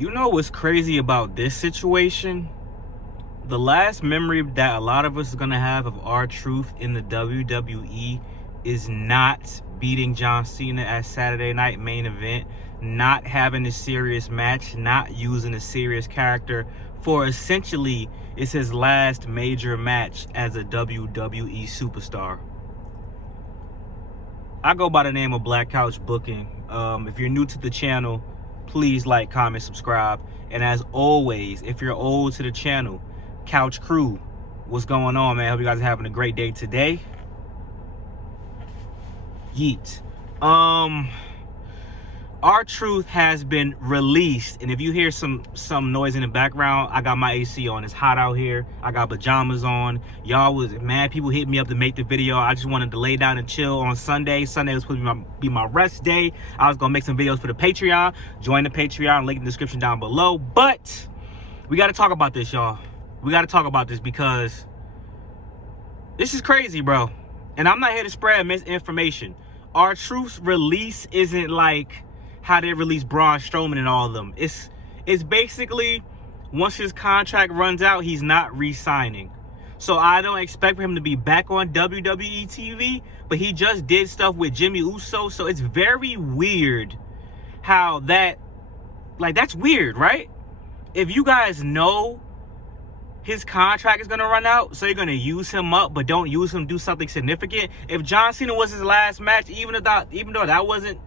You know what's crazy about this situation? The last memory that a lot of us are going to have of R-Truth in the WWE is not beating John Cena at Saturday Night Main Event, not having a serious match, not using a serious character for essentially it's his last major match as a WWE superstar. I go by the name of Black Couch Booking. If you're new to the channel, please like, comment, subscribe. And as always, if you're old to the channel, Couch Crew, what's going on, man? Hope you guys are having a great day today. Yeet. R-Truth has been released, and if you hear some noise in the background, I got my AC on. It's hot out here. I got pajamas on. Y'all was mad. People hit me up to make the video. I just wanted to lay down and chill on Sunday. Sunday was supposed to be my rest day. I was gonna make some videos for the Patreon. Join the Patreon, link in the description down below. But we got to talk about this, y'all. We got to talk about this because this is crazy, bro. And I'm not here to spread misinformation. R-Truth's release isn't like how they release Braun Strowman and all of them. It's basically once his contract runs out, he's not re-signing. So I don't expect for him to be back on WWE TV, but he just did stuff with Jimmy Uso. So it's very weird how that, like, that's weird, right? If you guys know his contract is going to run out, so you're going to use him up, but don't use him to do something significant. If John Cena was his last match, even though that wasn't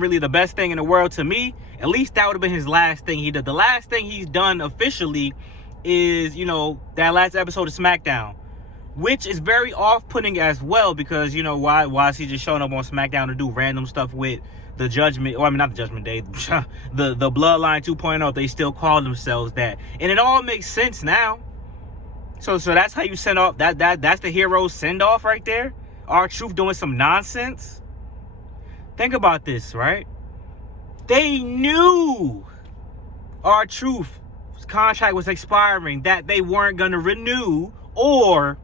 really the best thing in the world to me, at least that would have been his last thing he did. The last thing he's done officially is, you know, that last episode of SmackDown, which is very off-putting as well, because, you know, why is he just showing up on SmackDown to do random stuff with the Judgment, or I mean not the Judgment Day, the Bloodline 2.0, they still call themselves that. And it all makes sense now. So that's how you send off, that's the hero send-off right there. R-Truth doing some nonsense. Think about this, right? They knew R-Truth's contract was expiring, that they weren't going to renew, or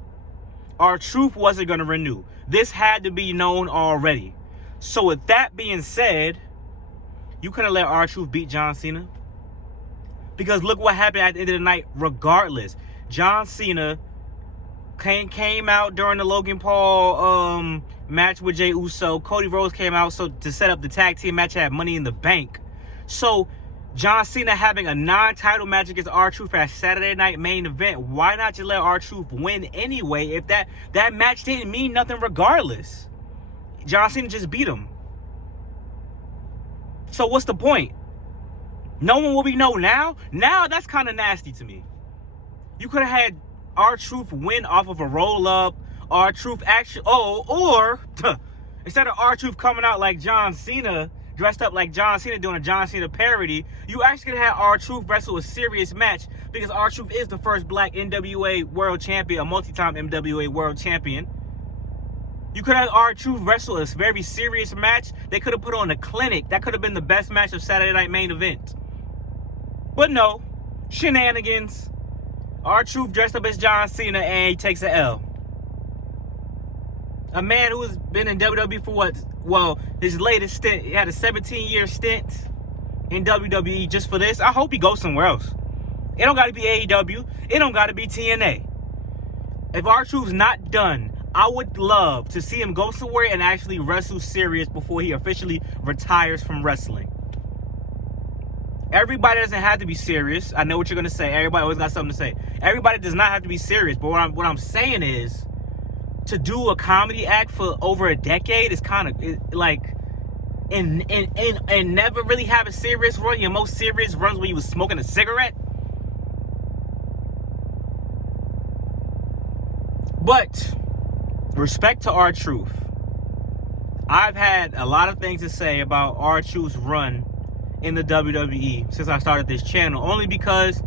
R-Truth wasn't going to renew. This had to be known already. So with that being said, you couldn't let R-Truth beat John Cena. Because look what happened at the end of the night regardless. John Cena came out during the Logan Paul match with Jey Uso. Cody Rhodes came out to set up the tag team match, had Money in the Bank. So John Cena having a non-title match against R-Truth at Saturday Night Main Event, why not just let R-Truth win anyway if that match didn't mean nothing regardless? John Cena just beat him. So what's the point? No one will be know now? Now that's kind of nasty to me. You could have had R-Truth win off of a roll-up. R-Truth actually, or instead of R-Truth coming out like John Cena, dressed up like John Cena doing a John Cena parody, you actually could have had R-Truth wrestle a serious match, because R-Truth is the first black NWA world champion, a multi-time NWA world champion. You could have R-Truth wrestle a very serious match. They could have put on a clinic. That could have been the best match of Saturday Night Main Event. But no, shenanigans. R-Truth dressed up as John Cena and he takes an L. A man who has been in WWE for what? Well, his latest stint, he had a 17-year stint in WWE just for this. I hope he goes somewhere else. It don't got to be AEW. It don't got to be TNA. If R-Truth's not done, I would love to see him go somewhere and actually wrestle serious before he officially retires from wrestling. Everybody doesn't have to be serious. I know what you're going to say. Everybody always got something to say. Everybody does not have to be serious. But what I'm saying is, to do a comedy act for over a decade is kind of like, and never really have a serious run. Your most serious runs when you was smoking a cigarette. But respect to R-Truth. I've had a lot of things to say about R-Truth's run in the WWE since I started this channel, only because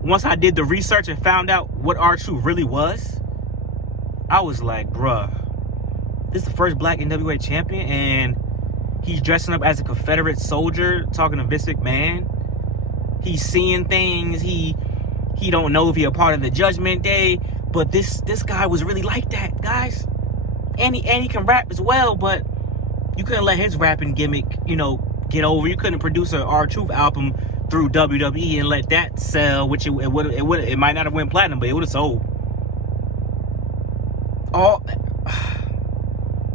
once I did the research and found out what R-Truth really was, I was like, bruh, this is the first black NWA champion and he's dressing up as a Confederate soldier talking to Vince McMahon. He's seeing things. He don't know if he's a part of the Judgment Day, but this guy was really like that, guys. And he can rap as well, but you couldn't let his rapping gimmick, you know, get over. You couldn't produce an R-Truth album through WWE and let that sell, which it might not have went platinum, but it would have sold.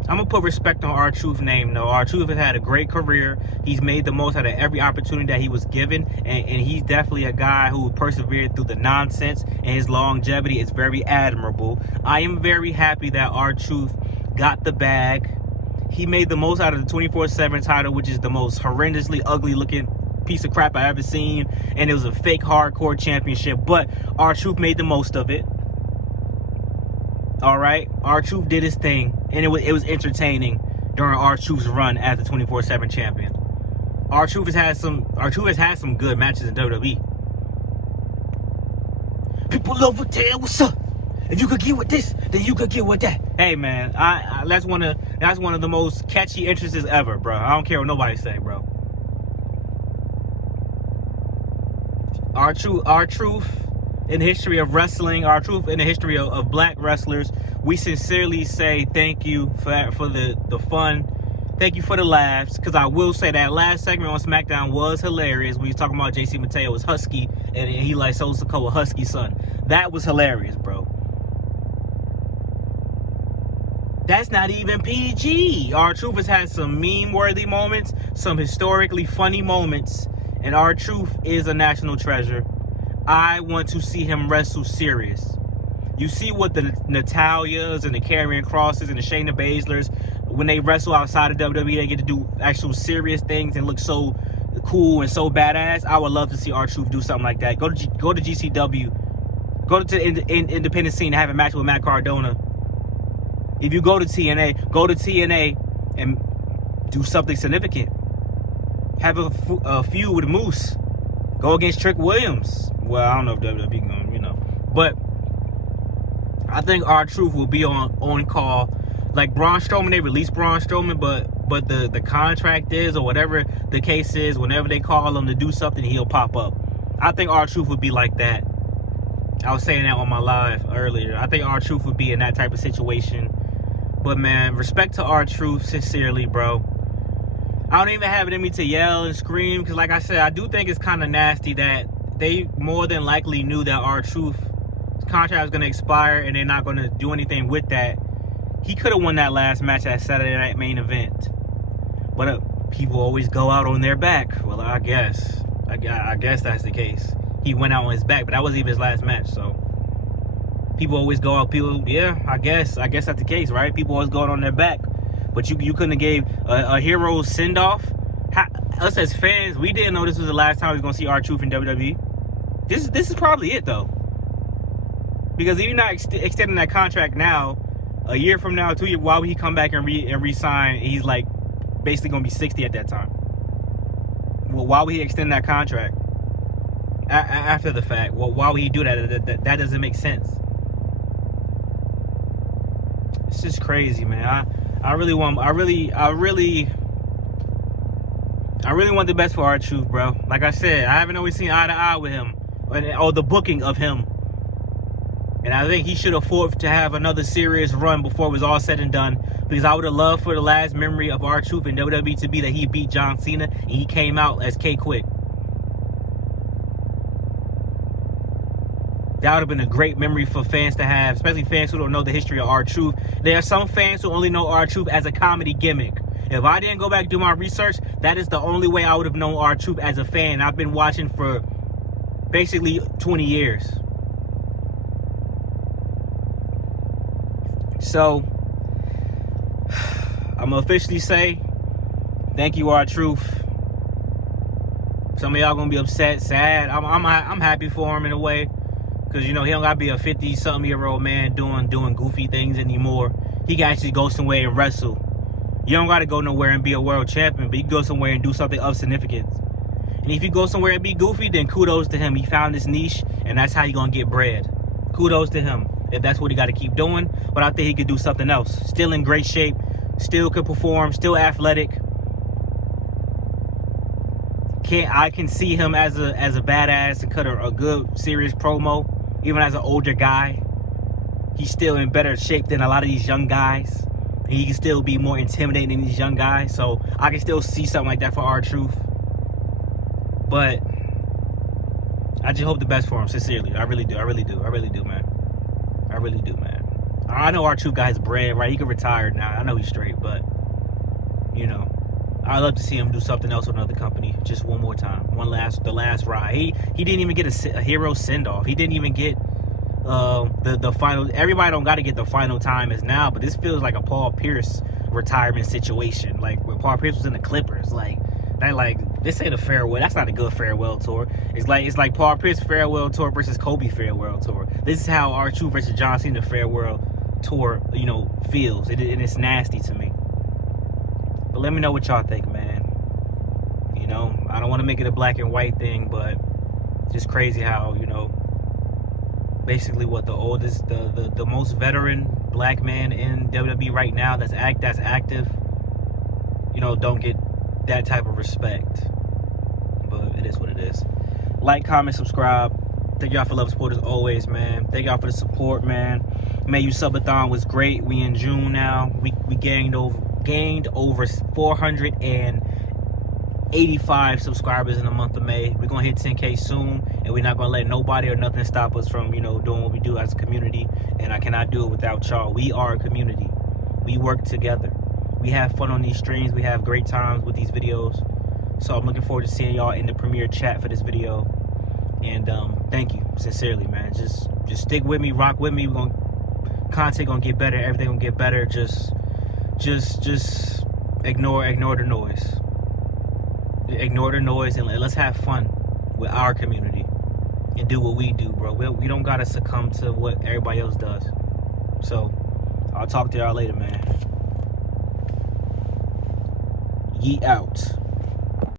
I'm gonna put respect on R-Truth's name though. R-Truth has had a great career. He's made the most out of every opportunity that he was given, and he's definitely a guy who persevered through the nonsense, and his longevity is very admirable. I am very happy that R-Truth got the bag. He made the most out of the 24/7 title, which is the most horrendously ugly looking piece of crap I ever seen, and it was a fake hardcore championship, but R-Truth made the most of it. All right, R-Truth did his thing, and it was entertaining during R-Truth's run as the 24/7 champion. R-Truth has had some good matches in WWE. People over there, what's up? If you could get with this, then you could get with that. Hey man, that's one of the most catchy entrances ever, bro. I don't care what nobody say, bro. R-Truth in the history of wrestling, R-Truth in the history of black wrestlers, we sincerely say thank you for the fun. Thank you for the laughs, because I will say that last segment on SmackDown was hilarious. We was talking about JC Mateo's husky, and he like Soul Sokoa husky son. That was hilarious, bro. That's not even PG. R-Truth has had some meme-worthy moments, some historically funny moments, and R-Truth is a national treasure. I want to see him wrestle serious. You see what the Natalias and the Karrion Crosses and the Shayna Baszlers, when they wrestle outside of WWE, they get to do actual serious things and look so cool and so badass. I would love to see R-Truth do something like that. Go to GCW. Go to the independent scene and have a match with Matt Cardona. If you go to TNA and do something significant. Have a feud with Moose. Go against Trick Williams. Well, I don't know if WWE going, but I think R-Truth will be on call. Like Braun Strowman, they released Braun Strowman, but the contract is, or whatever the case is, whenever they call him to do something, he'll pop up. I think R-Truth would be like that. I was saying that on my live earlier. I think R-Truth would be in that type of situation. But man, respect to R-Truth, sincerely, bro. I don't even have it in me to yell and scream, because like I said, I do think it's kind of nasty that they more than likely knew that R-Truth's contract was going to expire and they're not going to do anything with that. He could have won that last match at Saturday Night Main Event. But people always go out on their back. Well, I guess that's the case. He went out on his back, but that wasn't even his last match, so people always go out. Yeah, I guess that's the case, right? People always going on their back. But you couldn't have gave a hero send-off. Us as fans, we didn't know this was the last time we was going to see R-Truth in WWE. This is probably it, though. Because if you're not extending that contract now, a year from now, 2 years, why would he come back and re-sign? He's like basically going to be 60 at that time. Well, why would he extend that contract after the fact? Well, why would he do that? That doesn't make sense. It's just crazy, man. I really want the best for R-Truth, bro. Like I said, I haven't always seen eye to eye with him, or the booking of him. And I think he should afford to have another serious run before it was all said and done. Because I would have loved for the last memory of R-Truth in WWE to be that he beat John Cena and he came out as K-Quick. That would have been a great memory for fans to have, especially fans who don't know the history of R-Truth. There are some fans who only know R-Truth as a comedy gimmick. If I didn't go back and do my research, that is the only way I would have known R-Truth as a fan. I've been watching for basically 20 years. So, I'm going to officially say, thank you, R-Truth. Some of y'all going to be upset, sad. I'm happy for him in a way. Because, he don't got to be a 50-something-year-old man doing goofy things anymore. He can actually go somewhere and wrestle. You don't got to go nowhere and be a world champion, but you can go somewhere and do something of significance. And if you go somewhere and be goofy, then kudos to him. He found his niche, and that's how you're going to get bread. Kudos to him, if that's what he got to keep doing. But I think he could do something else. Still in great shape, still could perform, still athletic. I can see him as a badass and cut a good, serious promo. Even as an older guy, he's still in better shape than a lot of these young guys. he can still be more intimidating than these young guys. So I can still see something like that for R-Truth. But I just hope the best for him, sincerely. I really do. I really do. I really do, man. I really do, man. I know R-Truth got his bread, right? He can retire now. I know he's straight, but, you know, I'd love to see him do something else with another company just one more time. The last ride. He didn't even get a hero send-off. He didn't even get the final. Everybody don't got to get the final time as now, but this feels like a Paul Pierce retirement situation. Like when Paul Pierce was in the Clippers, like this ain't a farewell. That's not a good farewell tour. It's like Paul Pierce farewell tour versus Kobe farewell tour. This is how R-Truth versus John Cena farewell tour, you know, feels. And it's nasty to me. But let me know what y'all think, man. You know, I don't want to make it a black and white thing, but just crazy how, you know, basically what the oldest, the most veteran black man in WWE right now that's active, you know, don't get that type of respect. But it is what it is. Like, comment, subscribe. Thank y'all for love, support as always, man. Thank y'all for the support, man. Man, you subathon was great. We in June now. We gained over 485 subscribers in the month of May. We're gonna hit 10K soon, and we're not gonna let nobody or nothing stop us from, you know, doing what we do as a community. And I cannot do it without y'all. We are a community. We work together. We have fun on these streams. We have great times with these videos. So I'm looking forward to seeing y'all in the premiere chat for this video. And thank you, sincerely, man. Just stick with me, rock with me. Content gonna get better. Everything gonna get better. Just ignore the noise. Ignore the noise and let's have fun with our community and do what we do, bro. We don't gotta succumb to what everybody else does. So I'll talk to y'all later, man. Ye out.